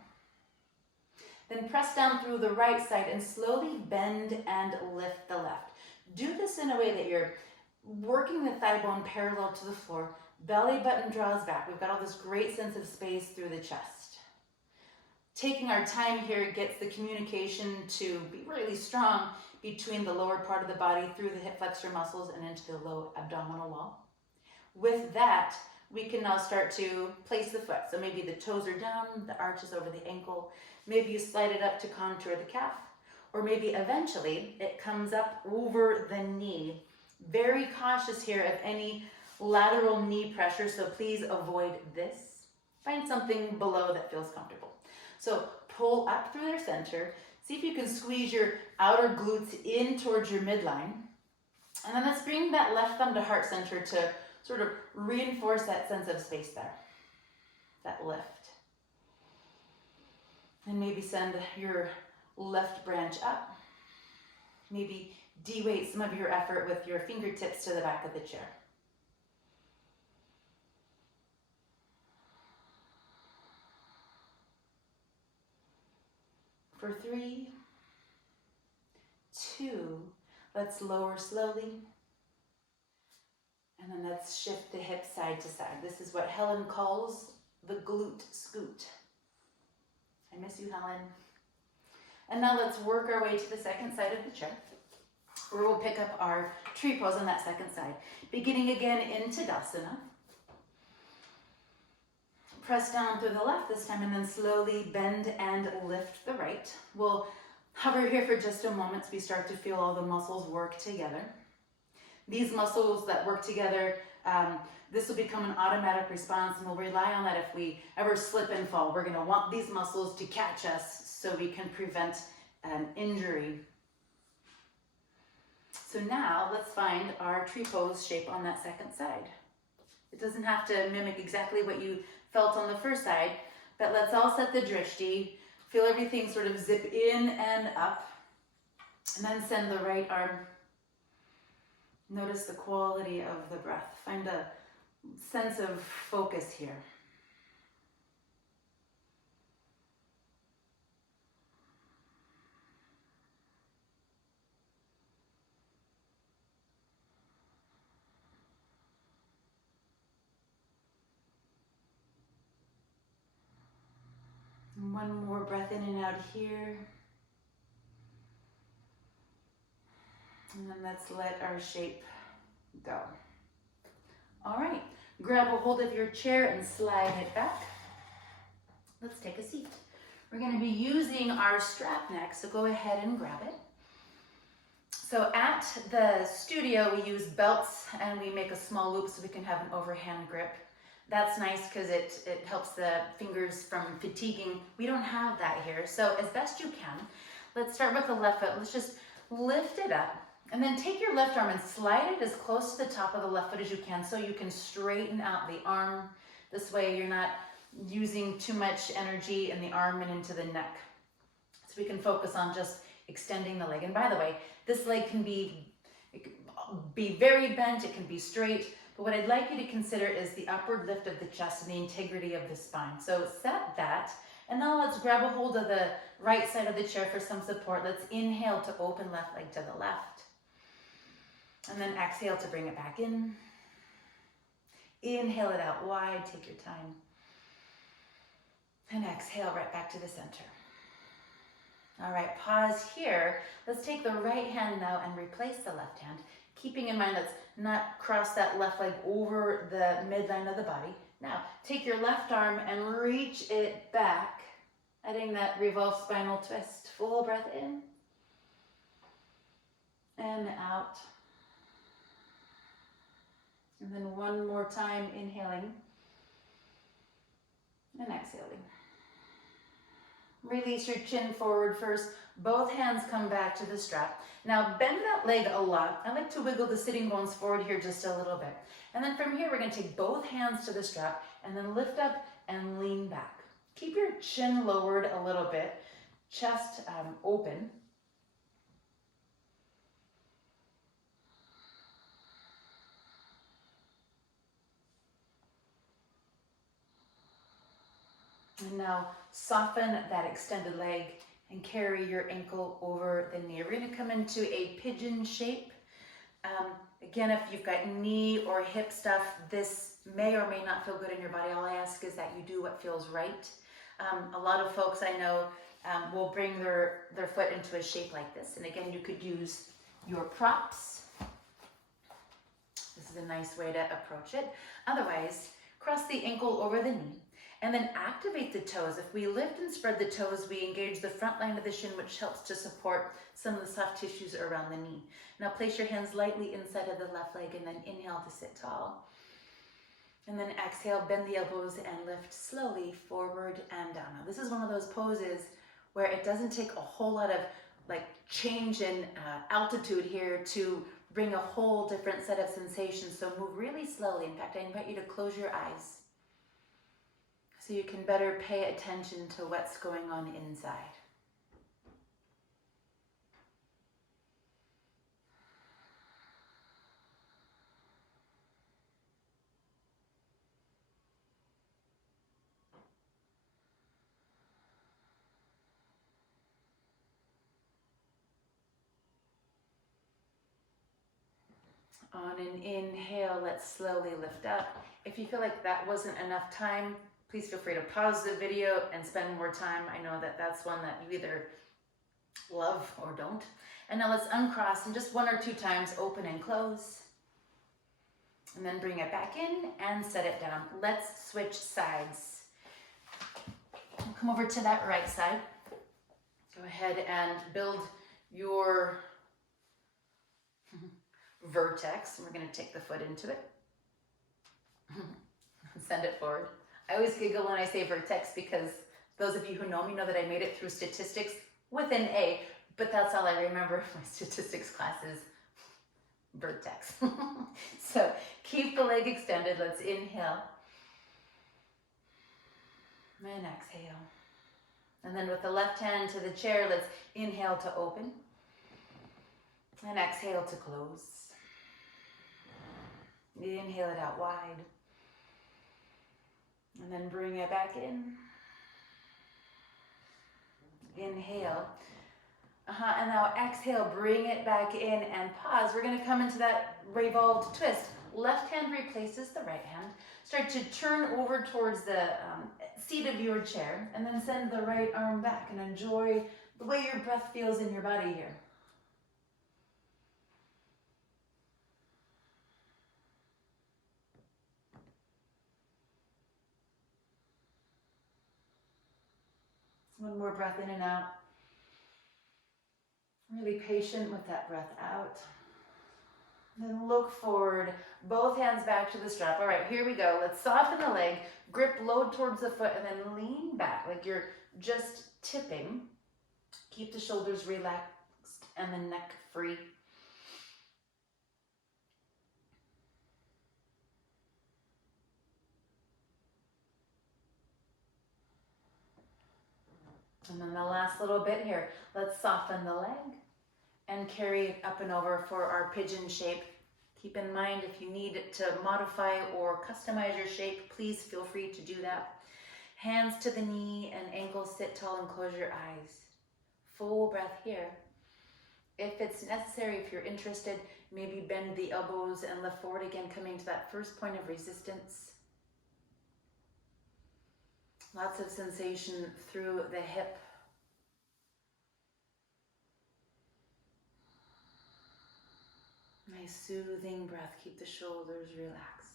Then press down through the right side and slowly bend and lift the left. Do this in a way that you're working the thigh bone parallel to the floor. Belly button draws back. We've got all this great sense of space through the chest. Taking our time here gets the communication to be really strong between the lower part of the body through the hip flexor muscles and into the low abdominal wall. With that, we can now start to place the foot. So maybe the toes are down, the arch is over the ankle. Maybe you slide it up to contour the calf, or maybe eventually it comes up over the knee. Very cautious here of any lateral knee pressure, so please avoid this. Find something below that feels comfortable. So pull up through their center. See if you can squeeze your outer glutes in towards your midline. And then let's bring that left thumb to heart center to sort of reinforce that sense of space there, that lift. And maybe send your left branch up. Maybe de-weight some of your effort with your fingertips to the back of the chair. For 3, 2, let's lower slowly. And then let's shift the hips side to side. This is what Helen calls the glute scoot. I miss you, Helen. And now let's work our way to the second side of the chair, where we'll pick up our tree pose on that second side. Beginning again in Tadasana. Press down through the left this time and then slowly bend and lift the right. We'll hover here for just a moment as we start to feel all the muscles work together. These muscles that work together, this will become an automatic response, and we'll rely on that if we ever slip and fall. We're going to want these muscles to catch us so we can prevent an injury. So now let's find our tree pose shape on that second side. It doesn't have to mimic exactly what you felt on the first side, but let's all set the drishti. Feel everything sort of zip in and up, and then send the right arm. Notice the quality of the breath. Find a sense of focus here. And one more breath in and out here. And then let's let our shape go. All right, grab a hold of your chair and slide it back. Let's take a seat. We're going to be using our strap next, so go ahead and grab it. So at the studio, we use belts and we make a small loop so we can have an overhand grip. That's nice because it helps the fingers from fatiguing. We don't have that here, so as best you can, let's start with the left foot. Let's just lift it up. And then take your left arm and slide it as close to the top of the left foot as you can so you can straighten out the arm. This way you're not using too much energy in the arm and into the neck. So we can focus on just extending the leg. And by the way, this leg can be very bent, it can be straight, but what I'd like you to consider is the upward lift of the chest and the integrity of the spine. So set that, and now let's grab a hold of the right side of the chair for some support. Let's inhale to open left leg to the left. And then exhale to bring it back in. Inhale it out wide, take your time. And exhale right back to the center. All right, pause here. Let's take the right hand now and replace the left hand. Keeping in mind, let's not cross that left leg over the midline of the body. Now, take your left arm and reach it back, adding that revolved spinal twist. Full breath in and out. And then one more time, inhaling and exhaling. Release your chin forward first. Both hands come back to the strap. Now bend that leg a lot. I like to wiggle the sitting bones forward here just a little bit. And then from here, we're going to take both hands to the strap and then lift up and lean back. Keep your chin lowered a little bit, chest open. And now soften that extended leg and carry your ankle over the knee. We're going to come into a pigeon shape. Again, if you've got knee or hip stuff, this may or may not feel good in your body. All I ask is that you do what feels right. A lot of folks I know will bring their foot into a shape like this. And again, you could use your props. This is a nice way to approach it. Otherwise, cross the ankle over the knee. And then activate the toes. If we lift and spread the toes, we engage the front line of the shin, which helps to support some of the soft tissues around the knee. Now place your hands lightly inside of the left leg and then inhale to sit tall. And then exhale, bend the elbows and lift slowly forward and down. Now this is one of those poses where it doesn't take a whole lot of change in altitude here to bring a whole different set of sensations. So move really slowly. In fact, I invite you to close your eyes, so you can better pay attention to what's going on inside. On an inhale, let's slowly lift up. If you feel like that wasn't enough time, please feel free to pause the video and spend more time. I know that that's one that you either love or don't. And now let's uncross and just one or two times open and close. And then bring it back in and set it down. Let's switch sides. Come over to that right side. Go ahead and build your vertex. And we're going to take the foot into it. Send it forward. I always giggle when I say vertex because those of you who know me know that I made it through statistics with an A, but that's all I remember of my statistics classes, vertex. So keep the leg extended. Let's inhale and exhale. And then with the left hand to the chair, let's inhale to open and exhale to close. Inhale it out wide. And then bring it back in. Inhale. And now exhale, bring it back in and pause. We're going to come into that revolved twist. Left hand replaces the right hand. Start to turn over towards the seat of your chair and then send the right arm back and enjoy the way your breath feels in your body here. One more breath in and out. Really patient with that breath out. Then look forward, both hands back to the strap. All right, here we go. Let's soften the leg, grip low towards the foot, and then lean back like you're just tipping. Keep the shoulders relaxed and the neck free. And then the last little bit here, let's soften the leg and carry it up and over for our pigeon shape. Keep in mind, if you need to modify or customize your shape, please feel free to do that. Hands to the knee and ankles, sit tall and close your eyes. Full breath here. If it's necessary, if you're interested, Maybe bend the elbows and lift forward again, coming to that first point of resistance. Lots of sensation through the hip. Nice soothing breath. Keep the shoulders relaxed.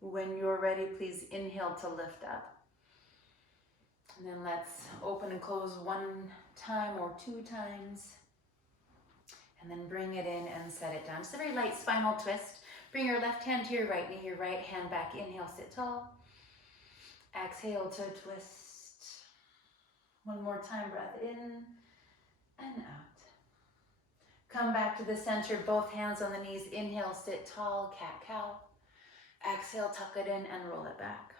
When you're ready, please inhale to lift up. And then let's open and close one time or two times. And then bring it in and set it down. Just a very light spinal twist. Bring your left hand to your right knee, your right hand back. Inhale, sit tall. Exhale to twist. One more time, breath in and out. Come back to the center, both hands on the knees. Inhale, sit tall, cat-cow. Exhale, tuck it in and roll it back.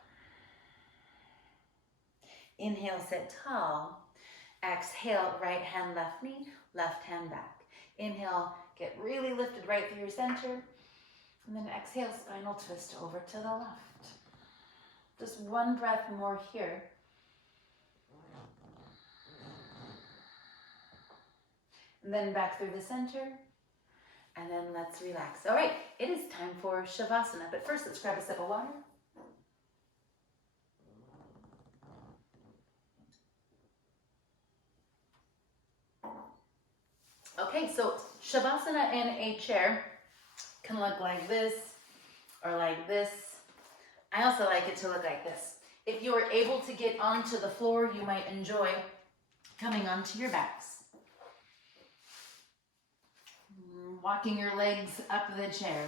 Inhale, sit tall. Exhale, right hand, left knee, left hand back. Inhale, get really lifted right through your center. And then exhale, spinal twist over to the left. Just one breath more here. And then back through the center. And then let's relax. All right, it is time for Shavasana. But first, let's grab a sip of water. Okay, so Shavasana in a chair can look like this or like this. I also like it to look like this. If you are able to get onto the floor, you might enjoy coming onto your backs. Walking your legs up the chair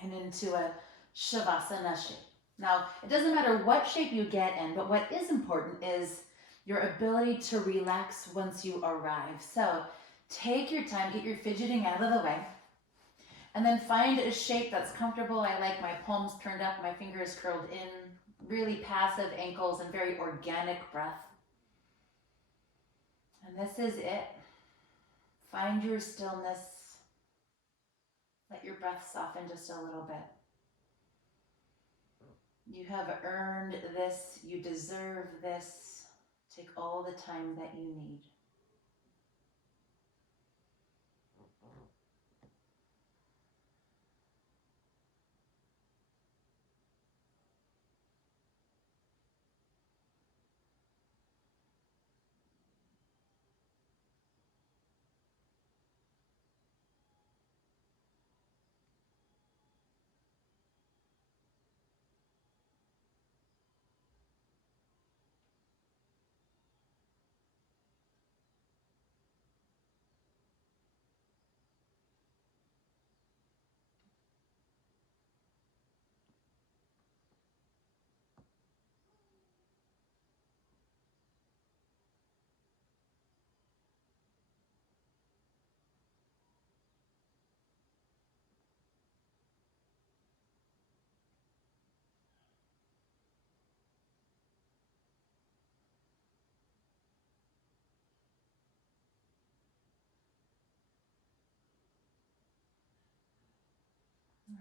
and into a Shavasana shape. Now, it doesn't matter what shape you get in, but what is important is your ability to relax once you arrive. So take your time, get your fidgeting out of the way, and then find a shape that's comfortable. I like my palms turned up, my fingers curled in, really passive ankles and very organic breath. And this is it. Find your stillness. Let your breath soften just a little bit. You have earned this. You deserve this. Take all the time that you need.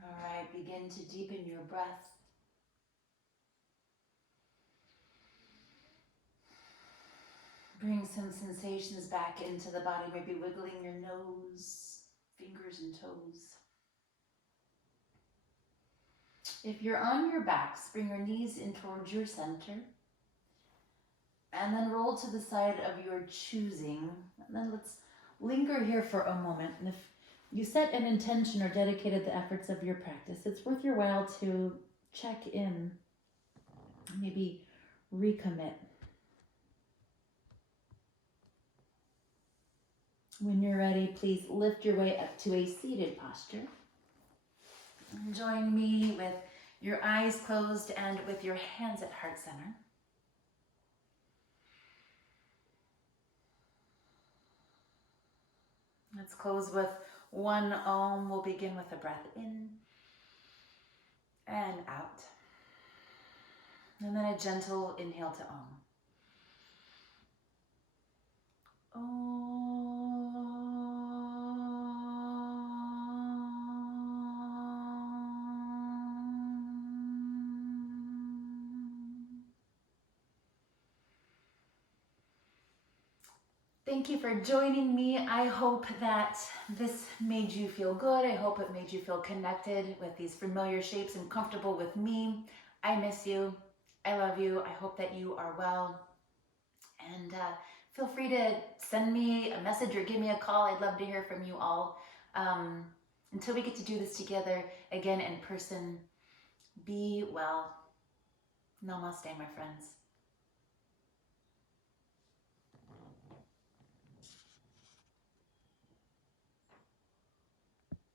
All right, begin to deepen your breath. Bring some sensations back into the body, maybe wiggling your nose, fingers and toes. If you're on your backs, bring your knees in towards your center. And then roll to the side of your choosing. And then let's linger here for a moment. And if you set an intention or dedicated the efforts of your practice, it's worth your while to check in, maybe recommit. When you're ready, please lift your way up to a seated posture. And join me with your eyes closed and with your hands at heart center. Let's close with One Om will begin with a breath in and out. And then a gentle inhale to Om. Thank you for joining me. I hope that this made you feel good. I hope it made you feel connected with these familiar shapes and comfortable with me. I miss you. I love you. I hope that you are well. And feel free to send me a message or give me a call. I'd love to hear from you all. Until we get to do this together again in person, be well. Namaste, my friends.